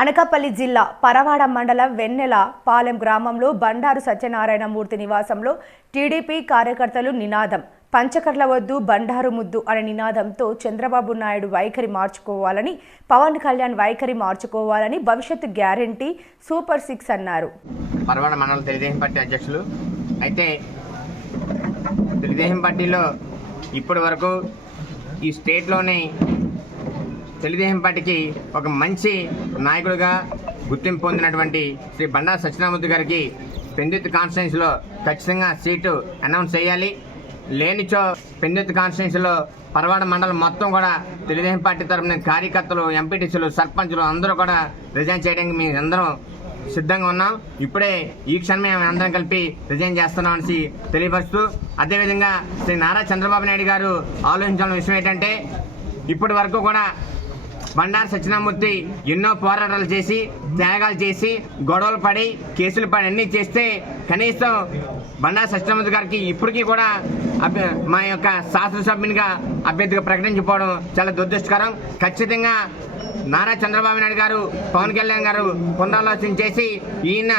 అనకాపల్లి జిల్లా పరవాడ మండలం వెన్నెల పాలెం గ్రామంలో బండారు సత్యనారాయణ మూర్తి నివాసంలో టీడీపీ కార్యకర్తలు నినాదం పంచకర్ల వద్దు బండారు ముద్దు అనే నినాదంతో చంద్రబాబు నాయుడు వైఖరి మార్చుకోవాలని, పవన్ కళ్యాణ్ వైఖరి మార్చుకోవాలని, భవిష్యత్తు గ్యారెంటీ సూపర్ 6 అన్నారు. పరవాడ మండల తెలుగుదేశం పార్టీ అధ్యక్షులు అయితే తెలుగుదేశం పార్టీలో ఇప్పటి వరకు ఈ స్టేట్లోనే తెలుగుదేశం పార్టీకి ఒక మంచి నాయకుడిగా గుర్తింపు పొందినటువంటి శ్రీ బండారు సత్యనారాయణ గారికి పెందుర్తి కాన్స్టిట్యున్సీలో ఖచ్చితంగా సీటు అనౌన్స్ చేయాలి. లేనిచో పెందుర్తి కాన్స్టిట్యున్సీలో పరవాడ మండలం మొత్తం కూడా తెలుగుదేశం పార్టీ తరఫున కార్యకర్తలు, ఎంపీటీసీలు, సర్పంచులు అందరూ కూడా రిజైన్ చేయడానికి మేము అందరం సిద్ధంగా ఉన్నాం. ఇప్పుడే ఈ క్షణమే మేము అందరం కలిపి రిజైన్ చేస్తున్నాం అనేసి తెలియపరుస్తూ, అదేవిధంగా శ్రీ నారా చంద్రబాబు నాయుడు గారు ఆలోచించాల్సిన విషయం ఏంటంటే, ఇప్పటి వరకు కూడా బండారు సత్యనారాయణమూర్తి ఎన్నో పోరాటాలు చేసి, త్యాగాలు చేసి, గొడవలు పడి, కేసులు పడి అన్నీ చేస్తే కనీసం బండారు సత్యనారాయణమూర్తి గారికి ఇప్పటికీ కూడా మా యొక్క శాసనసభ్యునిగా అభ్యర్థిగా ప్రకటించిపోవడం చాలా దురదృష్టకరం. ఖచ్చితంగా నారా చంద్రబాబు నాయుడు గారు, పవన్ కళ్యాణ్ గారు పునరాలోచన చేసి ఈయన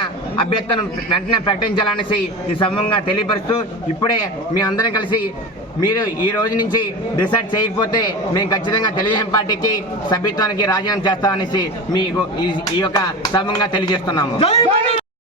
అభ్యర్థులను వెంటనే ప్రకటించాలనేసి ఈ సందర్భంగా తెలియపరుస్తూ, ఇప్పుడే మీ అందరం కలిసి మీరు ఈ రోజు నుంచి డిసైడ్ చేయకపోతే మేము ఖచ్చితంగా తెలుగుదేశం పార్టీకి సభ్యత్వానికి రాజీనామా చేస్తామనేసి మీకు ఈ యొక్క సందర్భంగా తెలియజేస్తున్నాము.